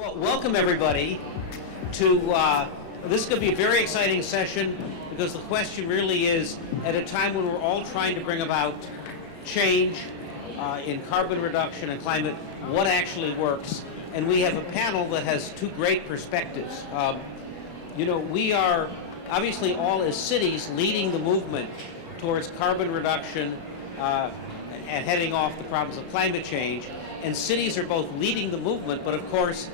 Well, welcome everybody to, this is going to be a very exciting session because the question really is, at a time when we're all trying to bring about change in carbon reduction and climate, what actually works? And we have a panel that has two great perspectives. You know, we are obviously all as cities leading the movement towards carbon reduction and heading off the problems of climate change. And cities are both leading the movement, but of course,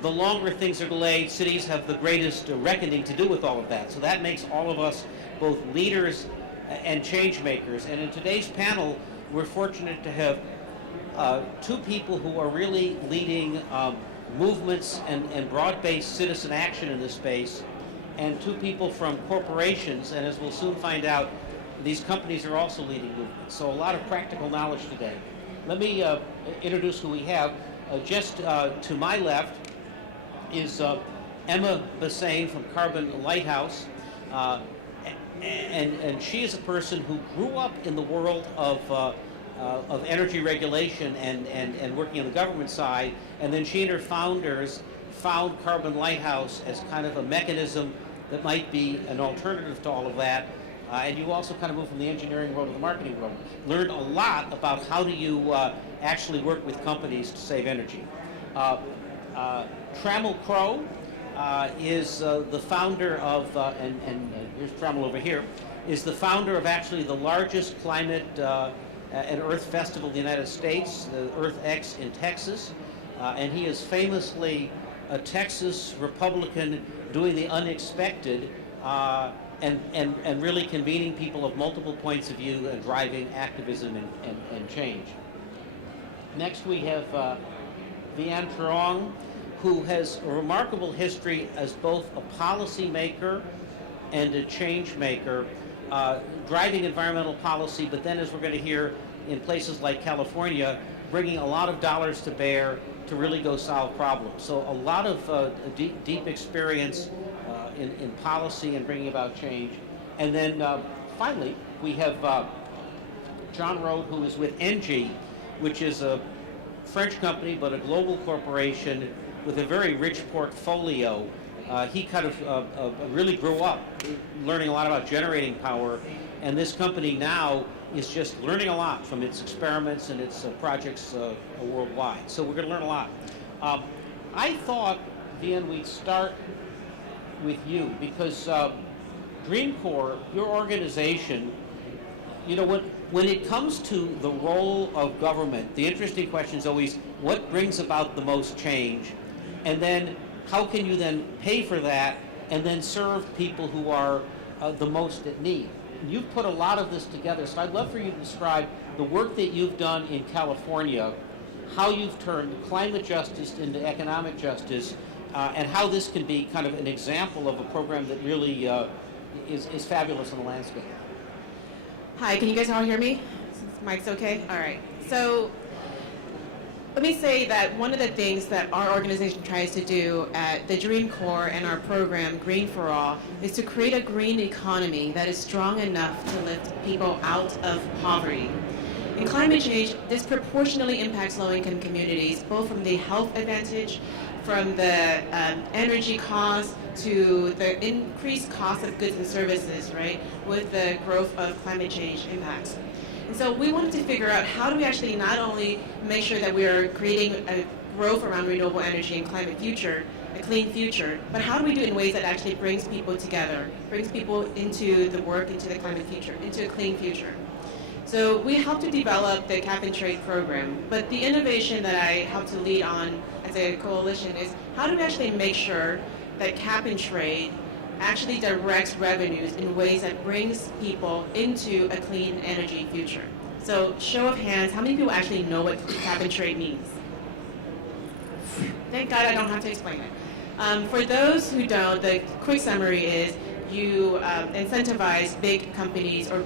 the longer things are delayed, cities have the greatest reckoning to do with all of that. So that makes all of us both leaders and change makers. And in today's panel, we're fortunate to have two people who are really leading movements and broad-based citizen action in this space, and two people from corporations, and as we'll soon find out, these companies are also leading movements. So a lot of practical knowledge today. Let me introduce who we have. Just to my left is Emma Bassein from Carbon Lighthouse. And she is a person who grew up in the world of energy regulation and working on the government side, and then she and her founders found Carbon Lighthouse as kind of a mechanism that might be an alternative to all of that. And you also kind of moved from the engineering world to the marketing world. Learned a lot about how do you actually work with companies to save energy. Trammell is the founder of, and here's Trammell over here, is the founder of actually the largest climate and earth festival in the United States, the EarthX in Texas. And he is famously a Texas Republican doing the unexpected and really convening people of multiple points of view and driving activism and change. Next we have Vien Truong, who has a remarkable history as both a policy maker and a change maker, driving environmental policy, but then, as we're going to hear, in places like California, bringing a lot of dollars to bear to really go solve problems. So a lot of deep experience in policy and bringing about change. And then finally, we have John Rohde, who is with ENGIE, which is a French company but a global corporation with a very rich portfolio. He kind of really grew up learning a lot about generating power, and this company now is just learning a lot from its experiments and its projects worldwide. So we're going to learn a lot. I thought, Vien, we'd start with you because Green Corps, your organization, you know, when it comes to the role of government, the interesting question is always what brings about the most change, and then how can you then pay for that and then serve people who are the most at need. You've put a lot of this together, so I'd love for you to describe the work that you've done in California, how you've turned climate justice into economic justice, and how this can be kind of an example of a program that really is fabulous in the landscape. Hi, can you guys all hear me? Mic's okay? All right. So let me say that one of the things that our organization tries to do at the Dream Corps and our program, Green for All, is to create a green economy that is strong enough to lift people out of poverty. And climate change disproportionately impacts low-income communities, both from the health advantage, from the energy cost, to the increased cost of goods and services, right, with the growth of climate change impacts. And so we wanted to figure out how do we actually not only make sure that we are creating a growth around renewable energy and climate future, a clean future, but how do we do it in ways that actually brings people together, brings people into the work, into the climate future, into a clean future. So we helped to develop the Cap and Trade program, but the innovation that I helped to lead on as a coalition is how do we actually make sure that Cap and Trade actually directs revenues in ways that brings people into a clean energy future. So show of hands, how many people actually know what Cap and Trade means? Thank God I don't have to explain it. For those who don't, the quick summary is you incentivize big companies or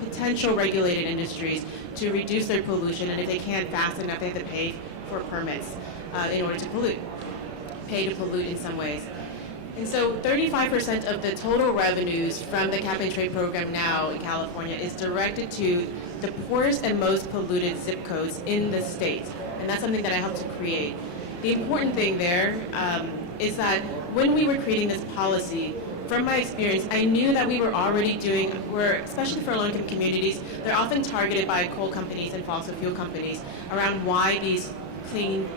potential regulated industries to reduce their pollution, and if they can't fast enough, they have to pay for permits in order to pollute, pay to pollute in some ways. And so 35% of the total revenues from the Cap and Trade program now in California is directed to the poorest and most polluted zip codes in the state. And that's something that I helped to create. The important thing there is that when we were creating this policy, from my experience, I knew that we were already especially for low-income communities, they're often targeted by coal companies and fossil fuel companies around why these clean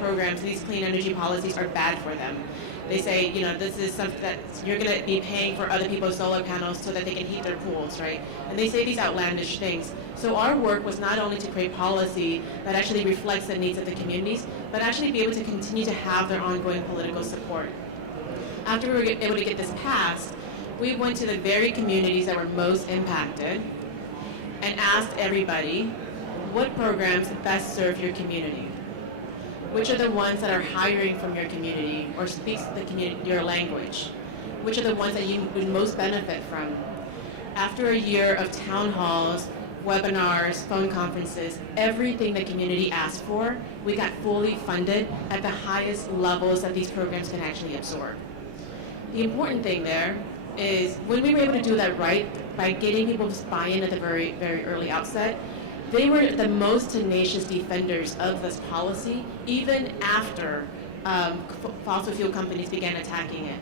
programs, these clean energy policies are bad for them. They say, this is something that you're going to be paying for other people's solar panels so that they can heat their pools, right? And they say these outlandish things. So our work was not only to create policy that actually reflects the needs of the communities, but actually be able to continue to have their ongoing political support. After we were able to get this passed, we went to the very communities that were most impacted and asked everybody, what programs best serve your community? Which are the ones that are hiring from your community or speaks your language? Which are the ones that you would most benefit from? After a year of town halls, webinars, phone conferences, everything the community asked for, we got fully funded at the highest levels that these programs can actually absorb. The important thing there is when we were able to do that right by getting people to buy in at the very, very early outset, they were the most tenacious defenders of this policy, even after fossil fuel companies began attacking it.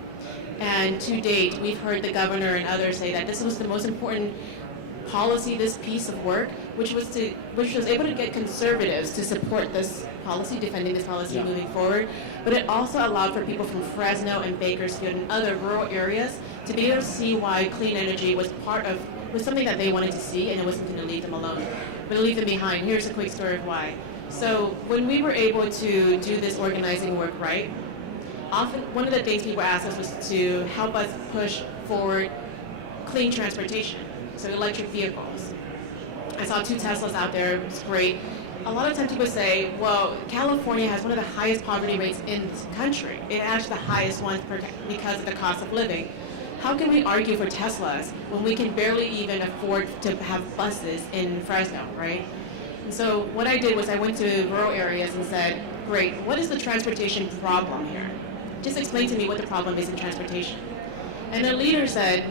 And to date, we've heard the governor and others say that this was the most important policy, this piece of work, which was able to get conservatives to support this policy, defending this policy moving forward. But it also allowed for people from Fresno and Bakersfield and other rural areas to be able to see why clean energy was something that they wanted to see, and it wasn't going to leave them alone, but leave them behind. Here's a quick story of why. So when we were able to do this organizing work right, often one of the things people asked us was to help us push forward clean transportation, so electric vehicles. I saw 2 Teslas out there, it was great. A lot of times people say, well, California has one of the highest poverty rates in this country. It has the highest ones because of the cost of living. How can we argue for Teslas when we can barely even afford to have buses in Fresno, right? And so what I did was I went to rural areas and said, great, what is the transportation problem here? Just explain to me what the problem is in transportation. And the leader said,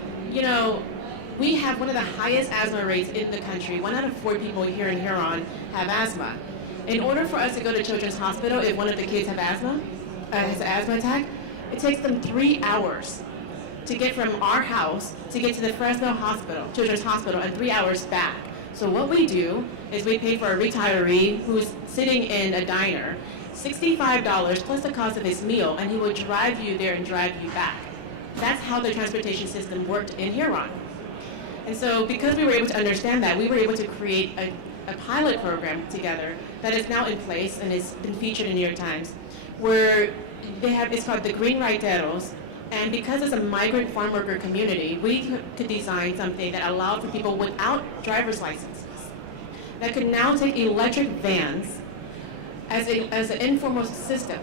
we have one of the highest asthma rates in the country. 1 out of 4 people here in Huron have asthma. In order for us to go to Children's Hospital, if one of the kids has an asthma attack, it takes them 3 hours to get from our house to get to the Fresno Hospital, Children's Hospital, and 3 hours back. So what we do is we pay for a retiree who's sitting in a diner $65 plus the cost of his meal, and he will drive you there and drive you back. That's how the transportation system worked in Huron. And so because we were able to understand that, we were able to create a pilot program together that is now in place and has been featured in New York Times, where it's called the Green Raiteros. And because it's a migrant farm worker community, we could design something that allowed for people without driver's licenses that could now take electric vans as an informal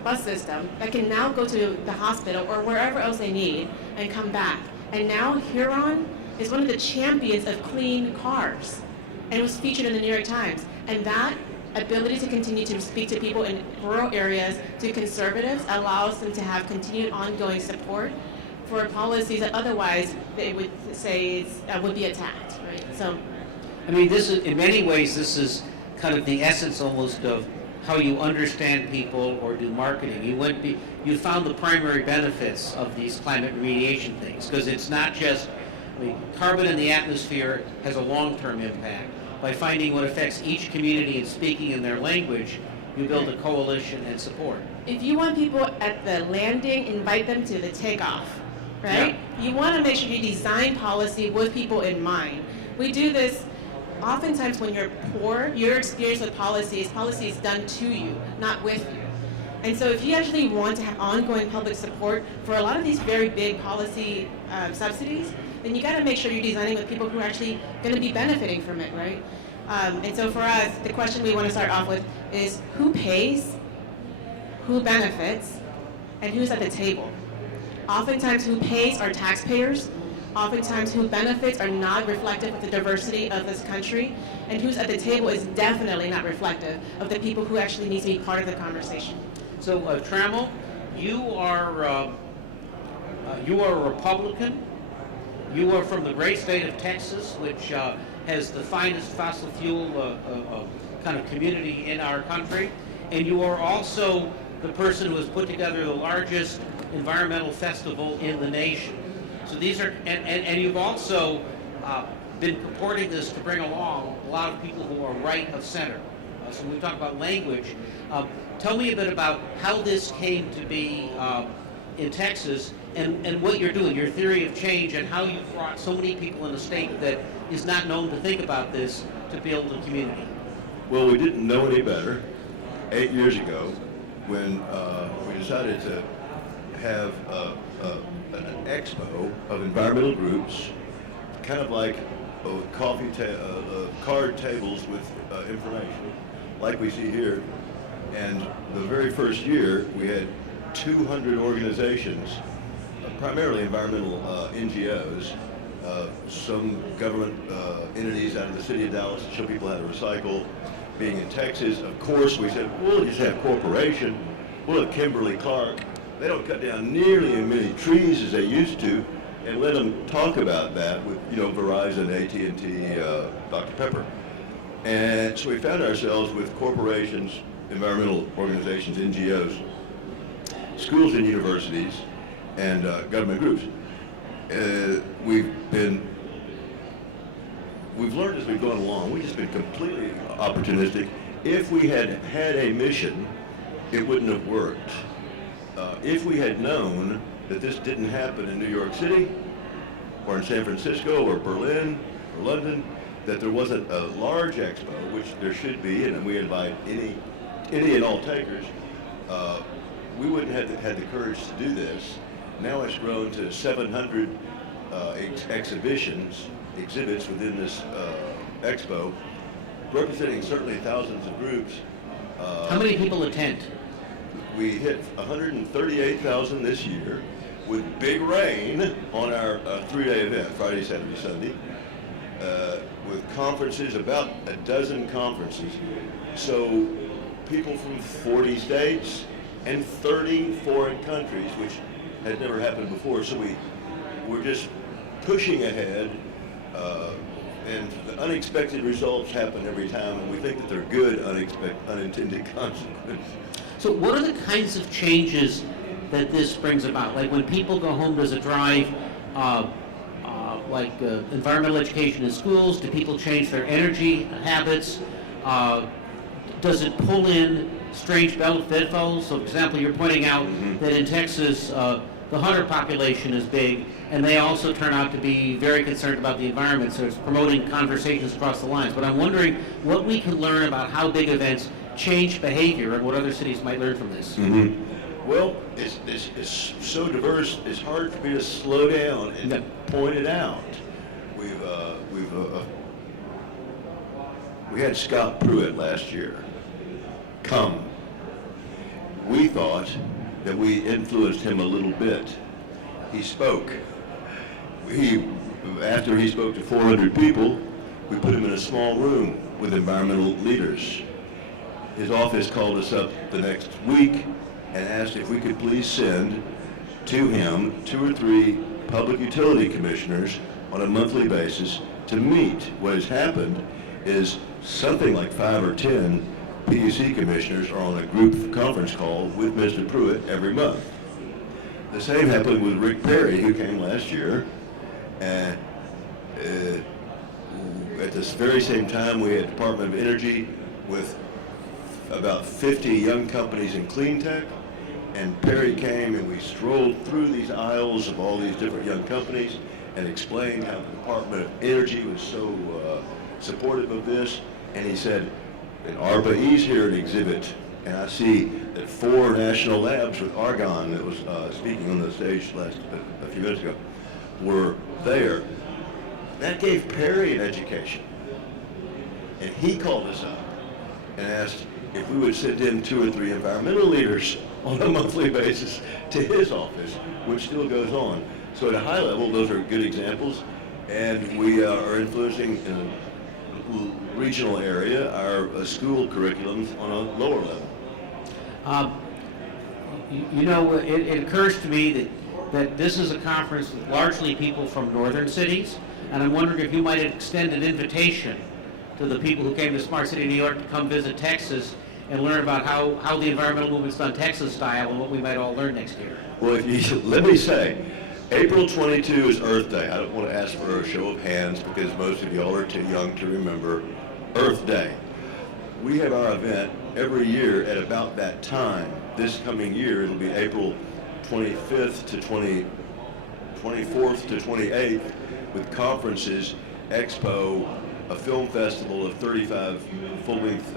bus system that can now go to the hospital or wherever else they need and come back. And now Huron is one of the champions of clean cars, and it was featured in the New York Times. And that ability to continue to speak to people in rural areas, to conservatives, allows them to have continued ongoing support for policies that otherwise they would say would be attacked, right? So, I mean, in many ways, this is kind of the essence almost of how you understand people or do marketing. You found the primary benefits of these climate remediation things, because it's not just, carbon in the atmosphere has a long-term impact. By finding what affects each community and speaking in their language, you build a coalition and support. If you want people at the landing, invite them to the takeoff, right? Yeah. You want to make sure you design policy with people in mind. We do this oftentimes when you're poor. Your experience with policy is done to you, not with you. And so if you actually want to have ongoing public support for a lot of these very big policy subsidies, then you got to make sure you're designing with people who are actually going to be benefiting from it, right? And so for us, the question we want to start off with is who pays, who benefits, and who's at the table. Oftentimes who pays are taxpayers. Oftentimes who benefits are not reflective of the diversity of this country. And who's at the table is definitely not reflective of the people who actually need to be part of the conversation. So Trammell, you are a Republican. You are from the great state of Texas, which has the finest fossil fuel kind of community in our country. And you are also the person who has put together the largest environmental festival in the nation. So these are, and you've also been purporting this to bring along a lot of people who are right of center. So when we talk about language, tell me a bit about how this came to be in Texas and what you're doing, your theory of change, and how you brought so many people in a state that is not known to think about this to build a community. Well, we didn't know any better 8 years ago when we decided to have an expo of environmental groups, kind of like card tables with information, like we see here. And the very first year, we had 200 organizations, primarily environmental NGOs, some government entities out of the city of Dallas to show people how to recycle. Being in Texas, of course, we said, we'll just have corporation. We'll have Kimberly-Clark. They don't cut down nearly as many trees as they used to, and let them talk about that with, Verizon, AT&T, Dr. Pepper. And so we found ourselves with corporations, environmental organizations, NGOs, schools and universities, and government groups. We've learned as we've gone along, we've just been completely opportunistic. If we had had a mission, it wouldn't have worked. If we had known that this didn't happen in New York City, or in San Francisco, or Berlin, or London, that there wasn't a large expo, which there should be, and we invite any and all takers, we wouldn't have had the courage to do this. Now it's grown to 700 exhibits within this expo, representing certainly thousands of groups. How many people attend? We hit 138,000 this year with big rain on our 3-day event, Friday, Saturday, Sunday, with conferences, about a dozen conferences. So people from 40 states and 30 foreign countries, which had never happened before. So we're just pushing ahead, and the unexpected results happen every time, and we think that they're good unintended consequences. So what are the kinds of changes that this brings about? Like when people go home, does it drive environmental education in schools? Do people change their energy habits? Does it pull in strange bedfellows? So, for example, you're pointing out that in Texas, the hunter population is big, and they also turn out to be very concerned about the environment, so it's promoting conversations across the lines. But I'm wondering what we can learn about how big events change behavior and what other cities might learn from this. Well, it's so diverse, it's hard for me to slow down and point it out. We had Scott Pruitt last year come. We thought that we influenced him a little bit. He spoke. After he spoke to 400 people, we put him in a small room with environmental leaders. His office called us up the next week and asked if we could please send to him 2 or 3 public utility commissioners on a monthly basis to meet. What has happened is something like 5 or 10 PUC commissioners are on a group conference call with Mr. Pruitt every month. The same happened with Rick Perry, who came last year. And at this very same time, we had Department of Energy with about 50 young companies in clean tech. And Perry came and we strolled through these aisles of all these different young companies and explained how the Department of Energy was so supportive of this. And he said, and ARPA-E's here at exhibit, and I see that 4 national labs with Argonne that was speaking on the stage a few minutes ago were there. That gave Perry an education. And he called us up and asked if we would send in 2 or 3 environmental leaders on a monthly basis to his office, which still goes on. So at a high level, those are good examples. And we are influencing in a regional area our school curriculums on a lower level. It occurs to me that this is a conference with largely people from northern cities, and I'm wondering if you might extend an invitation to the people who came to Smart City New York to come visit Texas and learn about how the environmental movement's done Texas style and what we might all learn next year. Well, let me say, April 22 is Earth Day. I don't want to ask for a show of hands because most of y'all are too young to remember Earth Day. We have our event every year at about that time. This coming year, it'll be April 25th to 24th to 28th with conferences, expo, a film festival of 35 full-length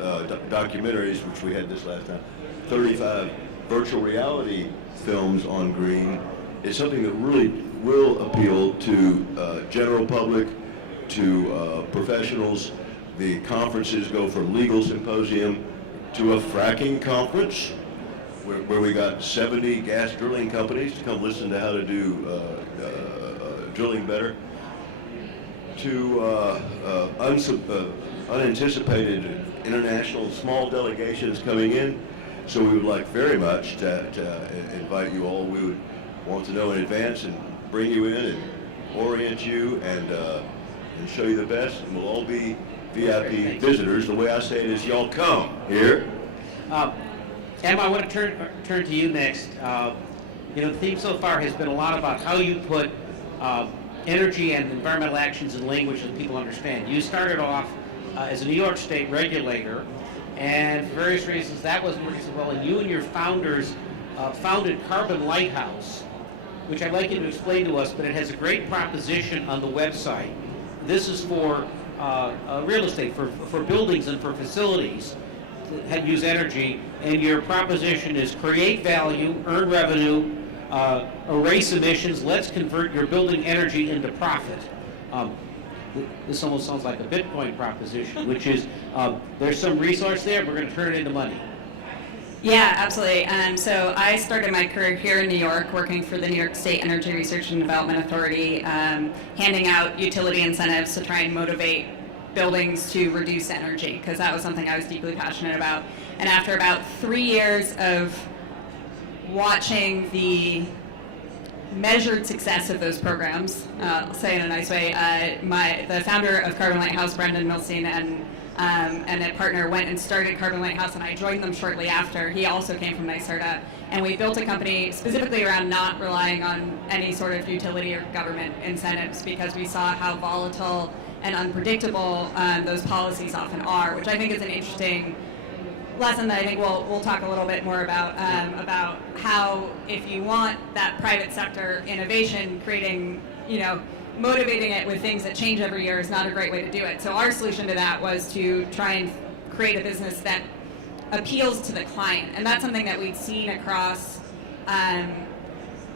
documentaries, which we had this last time, 35 virtual reality films on green. It's something that really will appeal to general public, to professionals. The conferences go from legal symposium to a fracking conference, where we got 70 gas drilling companies to come listen to how to do drilling better, to unanticipated international small delegations coming in. So we would like very much to invite you all. We would want to know in advance and bring you in and orient you and show you the best. And we'll all be VIP visitors. The way I say it is, y'all come here. Emma, I want to turn to you next. The theme so far has been a lot about how you put energy and environmental actions in language that people understand. You started off as a New York State regulator, and for various reasons that wasn't working so well, and you and your founders founded Carbon Lighthouse, which I'd like you to explain to us, but it has a great proposition on the website. This is for real estate, for buildings and for facilities that use energy, and your proposition is create value, earn revenue, erase emissions, let's convert your building energy into profit. This almost sounds like a Bitcoin proposition, which is there's some resource there, we're going to turn it into money. Yeah, absolutely. So I started my career here in New York, working for the New York State Energy Research and Development Authority, handing out utility incentives to try and motivate buildings to reduce energy, because that was something I was deeply passionate about. And after about 3 years of watching the measured success of those programs, I'll say in a nice way, the founder of Carbon Lighthouse, Brendan Milstein, and a partner went and started Carbon Lighthouse, and I joined them shortly after. He also came from NYSERDA, and we built a company specifically around not relying on any sort of utility or government incentives, because we saw how volatile and unpredictable those policies often are, which I think is an interesting lesson that I think we'll talk a little bit more about how, if you want that private sector innovation, creating, motivating it with things that change every year is not a great way to do it. So our solution to that was to try and create a business that appeals to the client, and that's something that we'd seen across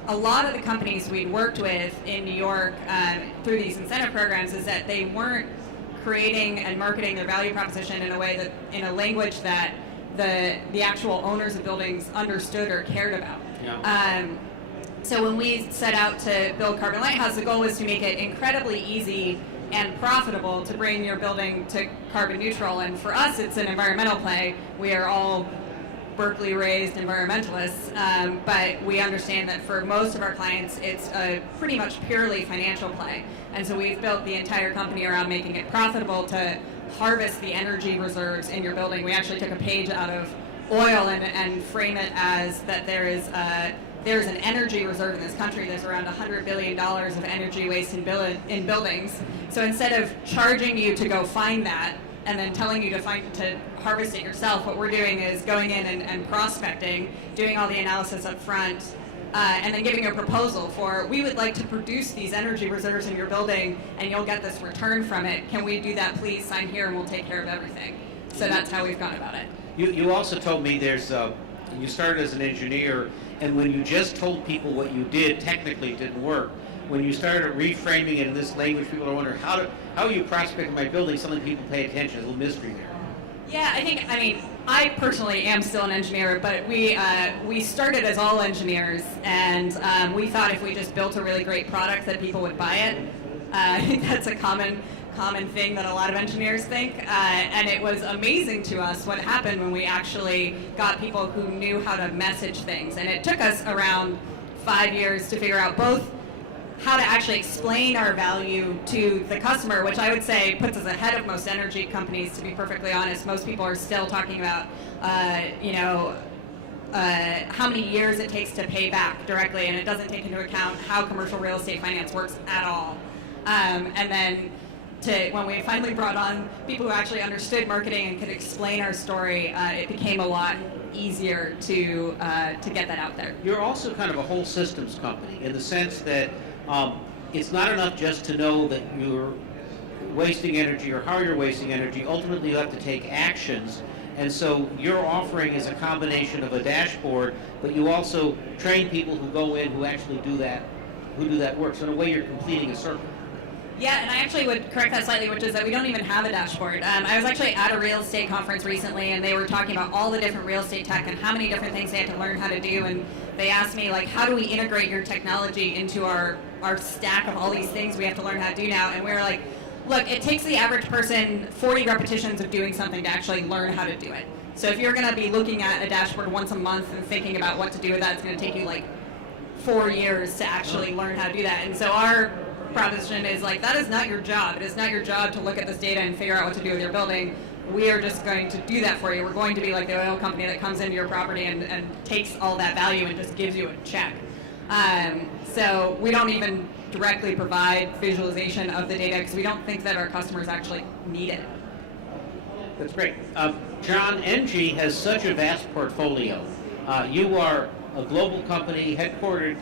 a lot of the companies we'd worked with in New York through these incentive programs, is that they weren't creating and marketing their value proposition in a way that, in a language that the actual owners of buildings understood or cared about. Yeah. So when we set out to build Carbon Lighthouse, the goal was to make it incredibly easy and profitable to bring your building to carbon neutral. And for us, it's an environmental play. We are all Berkeley-raised environmentalists, but we understand that for most of our clients, it's a pretty much purely financial play. And so we've built the entire company around making it profitable to harvest the energy reserves in your building. We actually took a page out of oil and frame it as that there's an energy reserve in this country. There's around $100 billion of energy waste in buildings. So instead of charging you to go find that and then telling you to harvest it yourself, what we're doing is going in and prospecting, doing all the analysis up front, and then giving a proposal for, we would like to produce these energy reserves in your building, and you'll get this return from it. Can we do that, please? Sign here and we'll take care of everything. So that's how we've gone about it. You also told me you started as an engineer, and when you just told people what you did, technically it didn't work. When you started reframing it in this language, people are wondering, how are you prospecting my building? Something people pay attention. There's a little mystery there. Yeah, I personally am still an engineer, but we started as all engineers, and we thought if we just built a really great product that people would buy it. I think that's a common thing that a lot of engineers think, and it was amazing to us what happened when we actually got people who knew how to message things. And it took us around 5 years to figure out both how to actually explain our value to the customer, which I would say puts us ahead of most energy companies, to be perfectly honest. Most people are still talking about, how many years it takes to pay back directly, and it doesn't take into account how commercial real estate finance works at all. And then when we finally brought on people who actually understood marketing and could explain our story, it became a lot easier to get that out there. You're also kind of a whole systems company in the sense that it's not enough just to know that you're wasting energy or how you're wasting energy. Ultimately, you have to take actions. And so your offering is a combination of a dashboard, but you also train people who go in who actually do that work. So in a way, you're completing a circle. Yeah, and I actually would correct that slightly, which is that we don't even have a dashboard. I was actually at a real estate conference recently, and they were talking about all the different real estate tech and how many different things they had to learn how to do. And they asked me, like, how do we integrate your technology into our stack of all these things we have to learn how to do now? And we were like, look, it takes the average person 40 repetitions of doing something to actually learn how to do it. So if you're going to be looking at a dashboard once a month and thinking about what to do with that, it's going to take you like 4 years to actually learn how to do that. And so our proposition is like, that is not your job. It is not your job to look at this data and figure out what to do with your building. We are just going to do that for you. We're going to be like the oil company that comes into your property and takes all that value and just gives you a check. So we don't even directly provide visualization of the data because we don't think that our customers actually need it. That's great. John, ENGIE has such a vast portfolio. You are a global company headquartered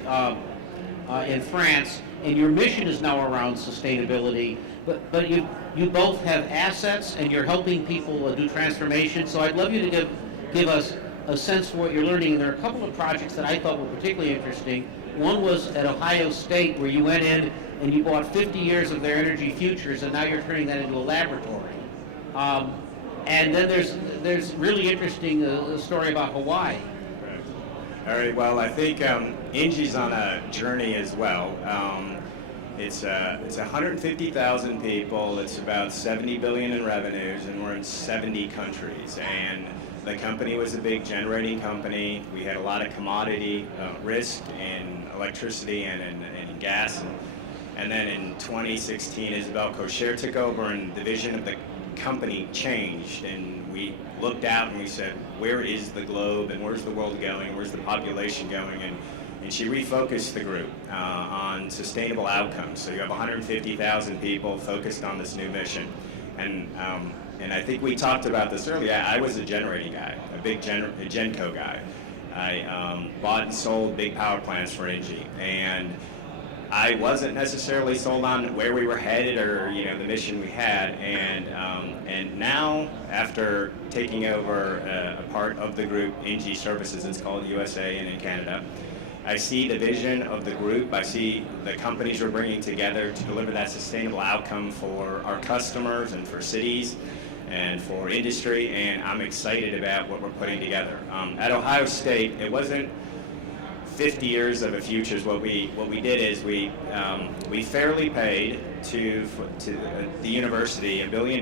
in France, and your mission is now around sustainability, but you both have assets and you're helping people do transformation. So I'd love you to give us a sense for what you're learning. And there are a couple of projects that I thought were particularly interesting. One was at Ohio State, where you went in and you bought 50 years of their energy futures, and now you're turning that into a laboratory. And then there's really interesting story about Hawaii. All right, well, I think ENGIE's on a journey as well. It's 150,000 people, it's about 70 billion in revenues, and we're in 70 countries. And the company was a big generating company. We had a lot of commodity risk in electricity and in gas. And then in 2016, Isabel Cocher took over, and the vision of the company changed, and we looked out and we said, where is the globe and where's the world going, where's the population going, and she refocused the group on sustainable outcomes. So you have 150,000 people focused on this new mission, and I think we talked about this earlier. I was a generating guy, a big Genco guy. I bought and sold big power plants for ENGIE, and I wasn't necessarily sold on where we were headed or the mission we had, and now after taking over a part of the group, ENGIE Services, it's called USA and in Canada, I see the vision of the group. I see the companies we're bringing together to deliver that sustainable outcome for our customers and for cities and for industry, and I'm excited about what we're putting together. At Ohio State, it wasn't 50 years of a futures. What we did is we fairly paid to the university $1 billion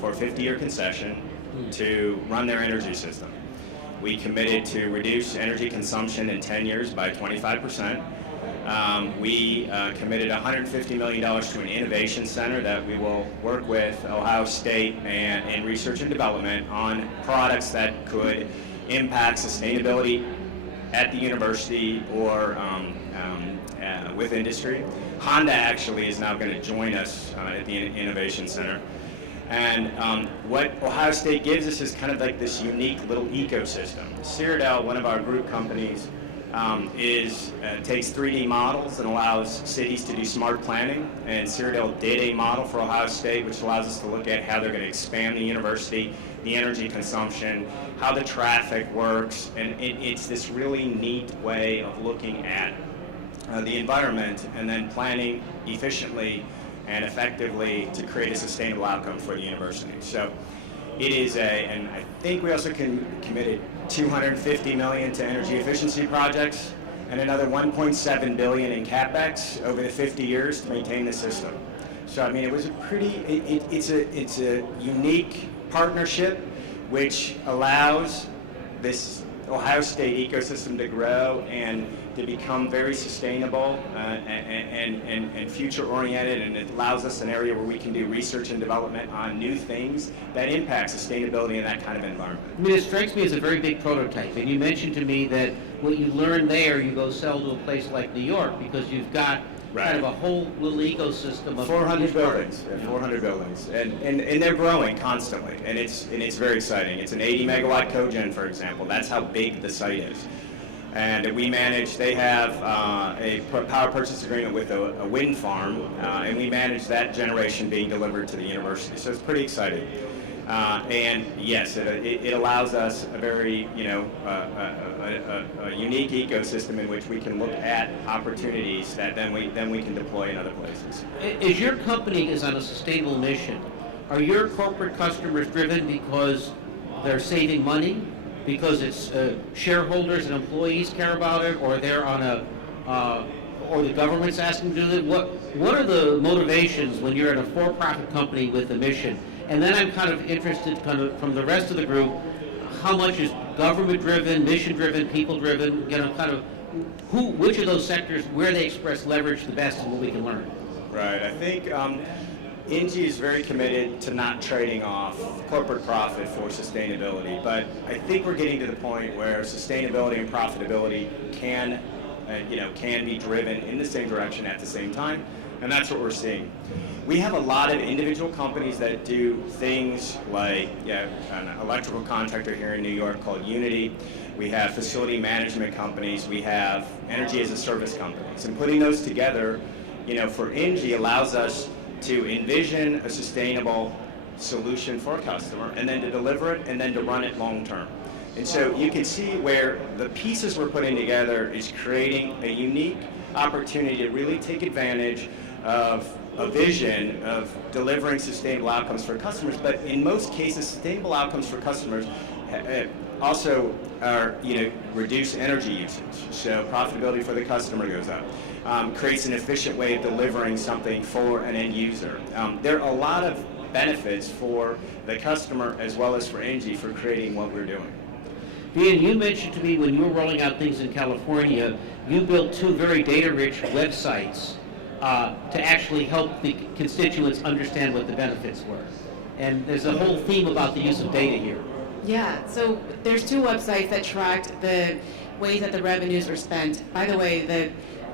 for a 50-year concession to run their energy system. We committed to reduce energy consumption in 10 years by 25%. We committed $150 million to an innovation center that we will work with Ohio State and in research and development on products that could impact sustainability at the university or with industry. Honda actually is now going to join us at the Innovation Center. And what Ohio State gives us is kind of like this unique little ecosystem. Cyrodiil, one of our group companies, takes 3D models and allows cities to do smart planning. And Cyrodiil did a model for Ohio State, which allows us to look at how they're going to expand the university, the energy consumption, how the traffic works, and it's this really neat way of looking at the environment and then planning efficiently and effectively to create a sustainable outcome for the university. So it is and I think we also committed $250 million to energy efficiency projects and another $1.7 billion in CapEx over the 50 years to maintain the system. So I mean, it was a it's a unique partnership which allows this Ohio State ecosystem to grow and to become very sustainable and future-oriented, and it allows us an area where we can do research and development on new things that impact sustainability in that kind of environment. I mean, it strikes me as a very big prototype, and you mentioned to me that what you learn there, you go sell to a place like New York, because you've got kind of a whole little ecosystem of 400 buildings, 400 buildings, and they're growing constantly, and it's very exciting. It's an 80 megawatt cogen, for example. That's how big the site is. And we manage, they have a power purchase agreement with a wind farm, and we manage that generation being delivered to the university. So it's pretty exciting. And yes, it allows us a very, a unique ecosystem in which we can look at opportunities that then we can deploy in other places. As your company is on a sustainable mission, are your corporate customers driven because they're saving money, because it's shareholders and employees care about it, or they're on or the government's asking to do it? What are the motivations when you're in a for-profit company with a mission? And then I'm kind of interested, from the rest of the group, how much is government-driven, mission-driven, people-driven? Which of those sectors, where they express leverage the best, and what we can learn. Right. I think ENGIE is very committed to not trading off corporate profit for sustainability, but I think we're getting to the point where sustainability and profitability can be driven in the same direction at the same time, and that's what we're seeing. We have a lot of individual companies that do things like an electrical contractor here in New York called Unity. We have facility management companies. We have energy as a service companies. And putting those together, for ENGIE allows us to envision a sustainable solution for a customer, and then to deliver it, and then to run it long term. And so you can see where the pieces we're putting together is creating a unique opportunity to really take advantage of a vision of delivering sustainable outcomes for customers, but in most cases, sustainable outcomes for customers also are, reduce energy usage. So profitability for the customer goes up, creates an efficient way of delivering something for an end user. There are a lot of benefits for the customer as well as for ENGIE for creating what we're doing. Vien, you mentioned to me when you were rolling out things in California, you built 2 very data-rich websites to actually help the constituents understand what the benefits were. And there's a whole theme about the use of data here. Yeah, so there's 2 websites that tracked the ways that the revenues are spent. By the way, the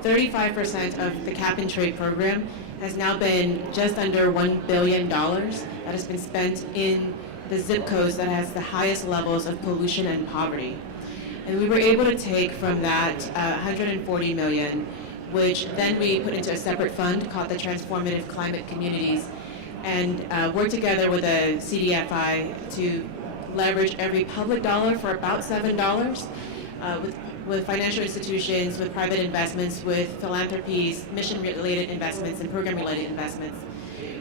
35% of the cap and trade program has now been just under $1 billion that has been spent in the zip codes that has the highest levels of pollution and poverty. And we were able to take from that $140 million, which then we put into a separate fund called the Transformative Climate Communities, and work together with a CDFI to leverage every public dollar for about $7 with financial institutions, with private investments, with philanthropies, mission-related investments, and program-related investments.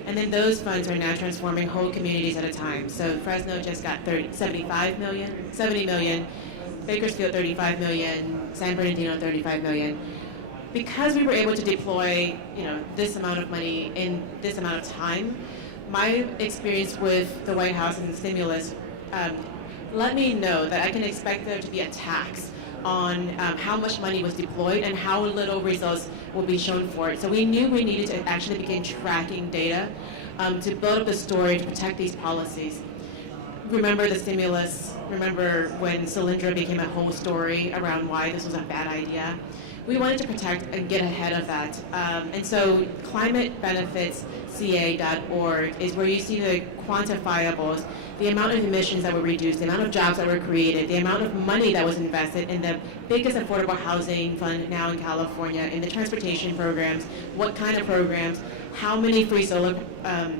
And then those funds are now transforming whole communities at a time. So Fresno just got $70 million, Bakersfield $35 million, San Bernardino $35 million. Because we were able to deploy, this amount of money in this amount of time, my experience with the White House and the stimulus let me know that I can expect there to be a tax on how much money was deployed and how little results will be shown for it. So we knew we needed to actually begin tracking data to build up the story to protect these policies. Remember the stimulus, remember when Solyndra became a whole story around why this was a bad idea. We wanted to protect and get ahead of that. And so climatebenefitsca.org is where you see the quantifiables, the amount of emissions that were reduced, the amount of jobs that were created, the amount of money that was invested in the biggest affordable housing fund now in California, in the transportation programs, what kind of programs, how many free solar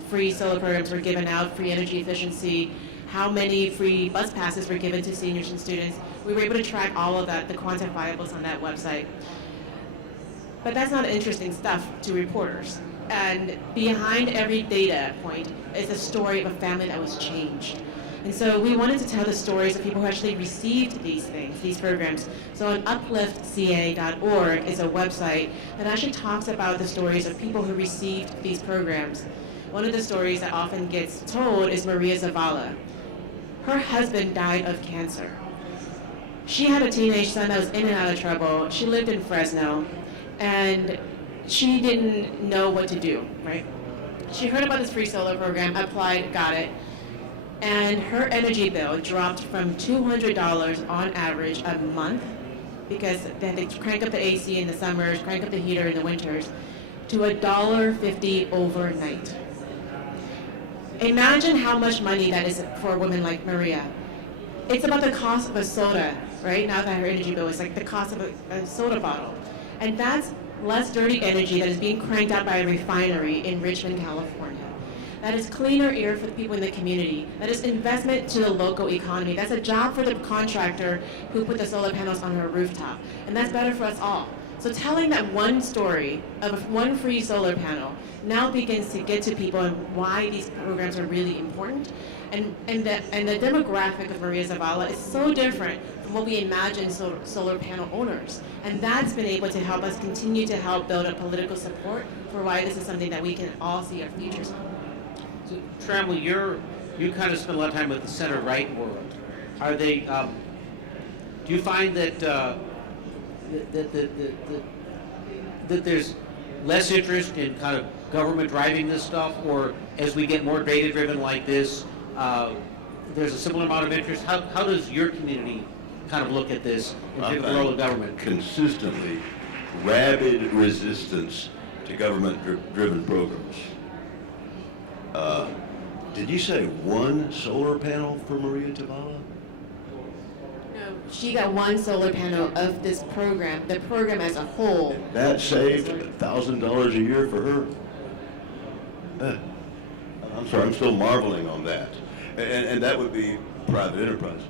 programs were given out, free energy efficiency, how many free bus passes were given to seniors and students. We were able to track all of that, the quantifiables on that website. But that's not interesting stuff to reporters. And behind every data point is a story of a family that was changed. And so we wanted to tell the stories of people who actually received these things, these programs. So on upliftca.org is a website that actually talks about the stories of people who received these programs. One of the stories that often gets told is Maria Zavala. Her husband died of cancer. she had a teenage son that was in and out of trouble. She lived in Fresno, and she didn't know what to do, right? She heard about this free solar program, applied, got it, and her energy bill dropped from $200 on average a month, because they had to crank up the AC in the summers, crank up the heater in the winters, to $1.50 overnight. Imagine how much money that is for a woman like Maria. It's about the cost of a soda, right? Now that her energy bill is like the cost of a soda bottle. And that's less dirty energy that is being cranked out by a refinery in Richmond, California. That is cleaner air for the people in the community. That is investment to the local economy. That's a job for the contractor who put the solar panels on her rooftop. And that's better for us all. So telling that one story of one free solar panel now begins to get to people and why these programs are really important. And the demographic of Maria Zavala is so different from what we imagine solar panel owners. And that's been able to help us continue to help build up political support for why this is something that we can all see our futures on. So, Trammell, you kind of spend a lot of time with the center-right world. Are they? Do you find that that there's less interest in kind of government driving this stuff, or as we get more data-driven like this, there's a similar amount of interest? How does your community kind of look at this and the role of government? Consistently rabid resistance to government-driven programs. Did you say one solar panel for Maria Zavala? No, she got one solar panel of this program, the program as a whole. That saved $1,000 a year for her. I'm sorry, I'm still marveling on that. And that would be private enterprise.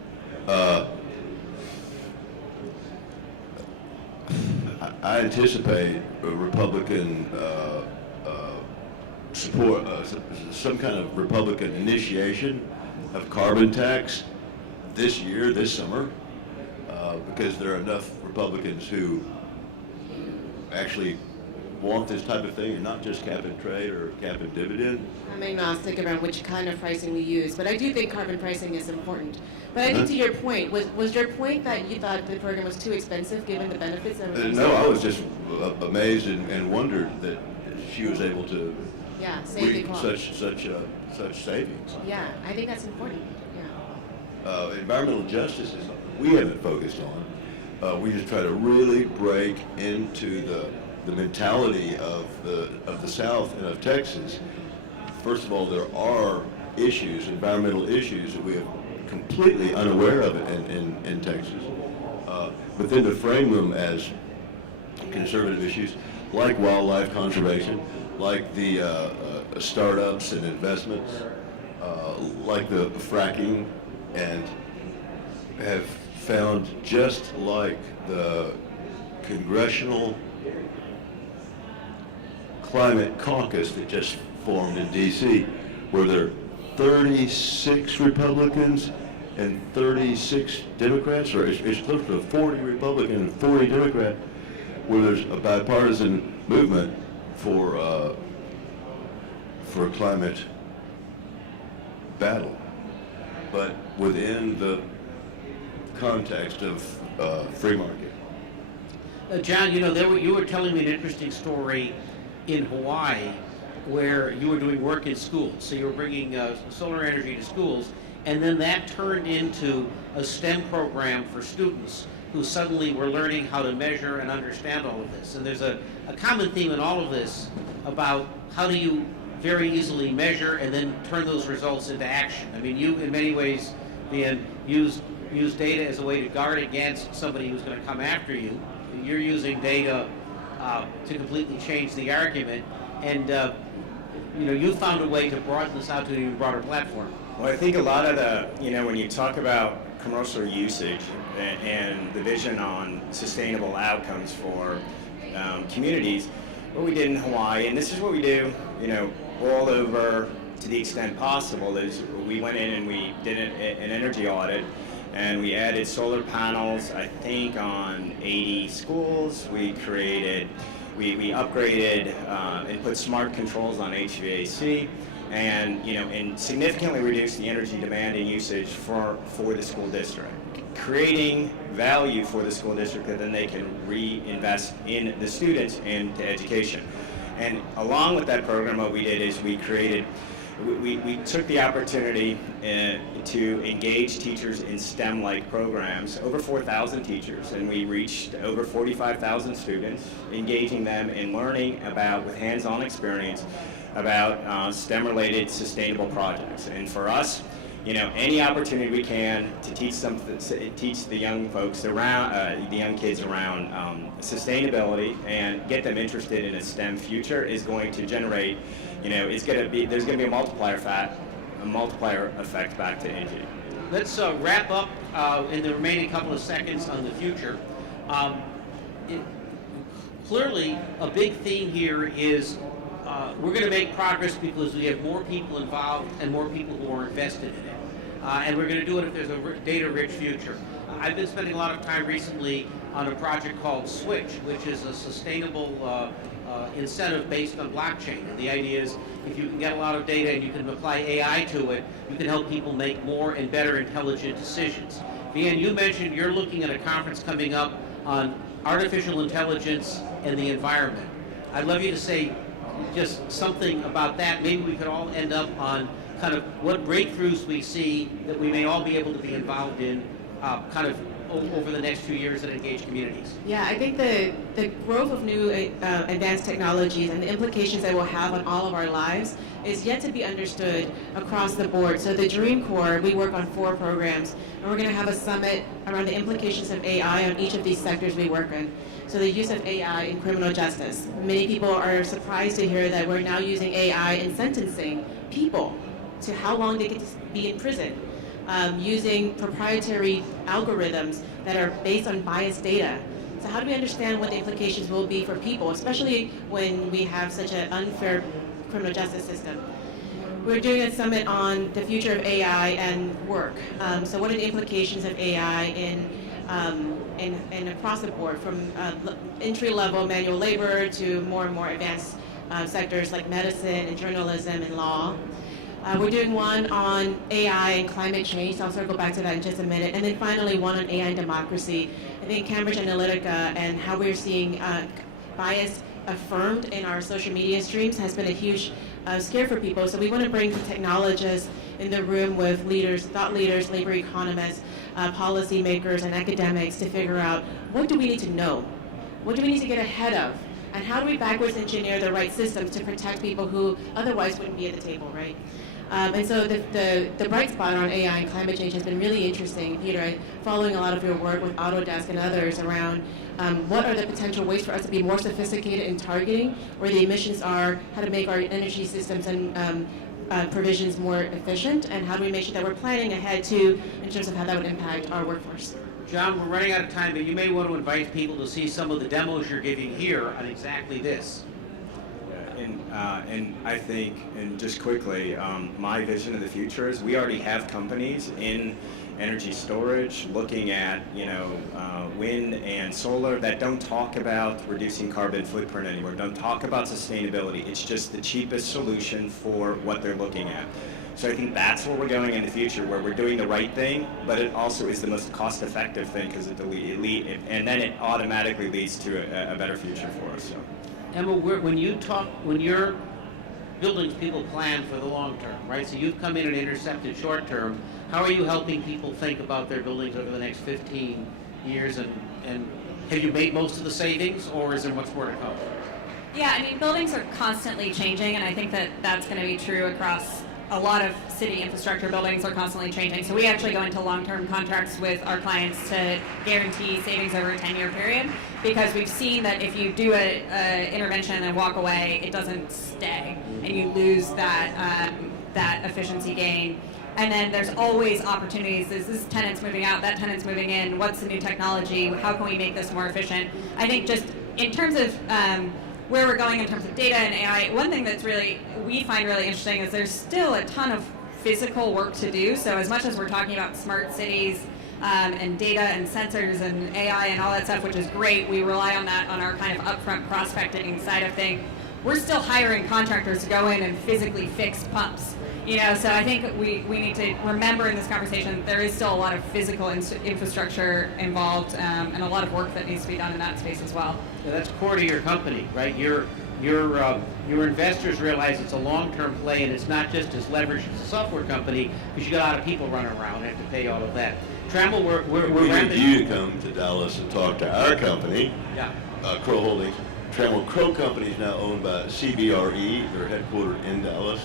I anticipate a Republican support, some kind of Republican initiation of carbon tax this year, this summer, because there are enough Republicans who actually want this type of thing and not just cap and trade or cap and dividend. I'm agnostic around which kind of pricing we use, but I do think carbon pricing is important. But I think to your point, was your point that you thought the program was too expensive given the benefits of it? No, I was just amazed and wondered that she was able to save the reap cost. such savings. Yeah, I think that's important. Yeah. Environmental justice is something we haven't focused on. We just try to really break into the mentality of the South and of Texas. First of all, there are issues, environmental issues, that we are completely unaware of it in Texas. But then to frame them as conservative issues, like wildlife conservation, like the startups and investments, like the fracking, and have found, just like the Congressional Climate Caucus that just formed in D.C., where there are 36 Republicans and 36 Democrats, or it's close to 40 Republican and 40 Democrat, where there's a bipartisan movement for a climate battle, but within the context of free market. John, you were telling me an interesting story in Hawaii where you were doing work in schools. So you were bringing solar energy to schools, and then that turned into a STEM program for students who suddenly were learning how to measure and understand all of this. And there's a common theme in all of this about how do you very easily measure and then turn those results into action. I mean, you, in many ways, Vien, use data as a way to guard against somebody who's going to come after you. You're using data to completely change the argument, and you found a way to broaden this out to an even broader platform. Well, I think a lot of when you talk about commercial usage and the vision on sustainable outcomes for communities, what we did in Hawaii, and this is what we do, all over to the extent possible, is we went in and we did an energy audit, and we added solar panels, I think, on 80 schools. We upgraded and put smart controls on HVAC, and and significantly reduce the energy demand and usage for the school district, creating value for the school district that then they can reinvest in the students and to education. And along with that program, what we did is we took the opportunity to engage teachers in STEM-like programs, over 4,000 teachers, and we reached over 45,000 students, engaging them in learning about, with hands-on experience, about STEM-related sustainable projects. And for us, any opportunity we can to teach the young folks around, the young kids around sustainability and get them interested in a STEM future is going to generate, there's going to be a multiplier effect back to ENGIE. Let's wrap up in the remaining couple of seconds on the future. Clearly, a big theme here is we're going to make progress because we have more people involved and more people who are invested in it. And we're going to do it if there's a data-rich future. I've been spending a lot of time recently on a project called Swytch, which is a sustainable incentive based on blockchain. And the idea is if you can get a lot of data and you can apply AI to it, you can help people make more and better intelligent decisions. Vien, you mentioned you're looking at a conference coming up on artificial intelligence and the environment. I'd love you to say just something about that. Maybe we could all end up on kind of what breakthroughs we see that we may all be able to be involved in kind of over the next few years and engage communities. Yeah, I think the growth of new advanced technologies and the implications that will have on all of our lives is yet to be understood across the board. So the Dream Corps, we work on 4 programs, and we're going to have a summit around the implications of AI on each of these sectors we work in. So the use of AI in criminal justice. Many people are surprised to hear that we're now using AI in sentencing people to how long they get to be in prison, using proprietary algorithms that are based on biased data. So how do we understand what the implications will be for people, especially when we have such an unfair criminal justice system? We're doing a summit on the future of AI and work. So what are the implications of AI in across the board, from entry-level manual labor to more and more advanced sectors like medicine and journalism and law. We're doing one on AI and climate change, so I'll circle back to that in just a minute. And then finally, one on AI and democracy. I think Cambridge Analytica and how we're seeing bias affirmed in our social media streams has been a huge scare for people. So we want to bring technologists in the room with leaders, thought leaders, labor economists, policymakers, and academics to figure out what do we need to know? What do we need to get ahead of? And how do we backwards engineer the right systems to protect people who otherwise wouldn't be at the table, right? And so the bright spot on AI and climate change has been really interesting. Peter, following a lot of your work with Autodesk and others around what are the potential ways for us to be more sophisticated in targeting where the emissions are, how to make our energy systems and provisions more efficient, and how do we make sure that we're planning ahead too in terms of how that would impact our workforce. John, we're running out of time, but you may want to invite people to see some of the demos you're giving here on exactly this. And I think, and just quickly, my vision of the future is we already have companies in energy storage looking at, wind and solar that don't talk about reducing carbon footprint anymore, don't talk about sustainability. It's just the cheapest solution for what they're looking at. So I think that's where we're going in the future, where we're doing the right thing, but it also is the most cost-effective thing because and then it automatically leads to a better future for us. So. Emma, when your buildings, people plan for the long term, right? So you've come in and intercepted short term. How are you helping people think about their buildings over the next 15 years? And have you made most of the savings, or is there much more to come? Yeah, I mean, buildings are constantly changing, and I think that that's going to be true across a lot of city infrastructure. Buildings are constantly changing. So we actually go into long-term contracts with our clients to guarantee savings over a 10-year period, because we've seen that if you do an intervention and walk away, it doesn't stay, and you lose that efficiency gain. And then there's always opportunities. Is this tenant's moving out, that tenant's moving in, what's the new technology, how can we make this more efficient? I think just in terms of where we're going in terms of data and AI, one thing that's we find really interesting is there's still a ton of physical work to do. So as much as we're talking about smart cities and data and sensors and AI and all that stuff, which is great, we rely on that on our kind of upfront prospecting side of things. we're still hiring contractors to go in and physically fix pumps. So I think we need to remember in this conversation that there is still a lot of physical infrastructure involved and a lot of work that needs to be done in that space as well. Yeah, that's core to your company, right? Your investors realize it's a long-term play, and it's not just as leveraged as a software company, because you got a lot of people running around and have to pay all of that. Trammell, we're We need ramping. you to come to Dallas and talk to our company, Yeah. Crow Holdings. Trammell Crow Company is now owned by CBRE. They're headquartered in Dallas,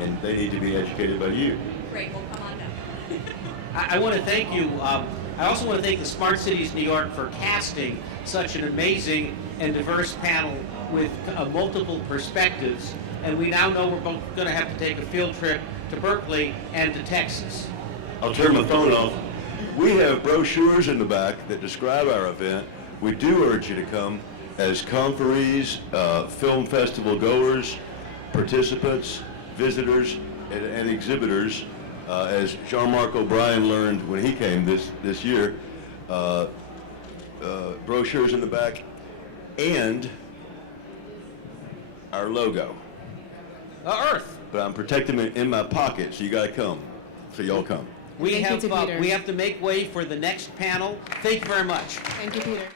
and they need to be educated by you. Great, we'll come on down. I want to thank you. I also want to thank the Smart Cities New York for casting such an amazing and diverse panel with multiple perspectives. And we now know we're both going to have to take a field trip to Berkeley and to Texas. I'll turn my phone off. We have brochures in the back that describe our event. We do urge you to come as conferees, film festival goers, participants, visitors, and exhibitors. As Jean-Marc O'Brien learned when he came this year, brochures in the back, and our logo. Earth. But I'm protecting it in my pocket, so you gotta come. So y'all come. We Thank you have to Peter. we have to make way for the next panel. Thank you very much. Thank you, Peter.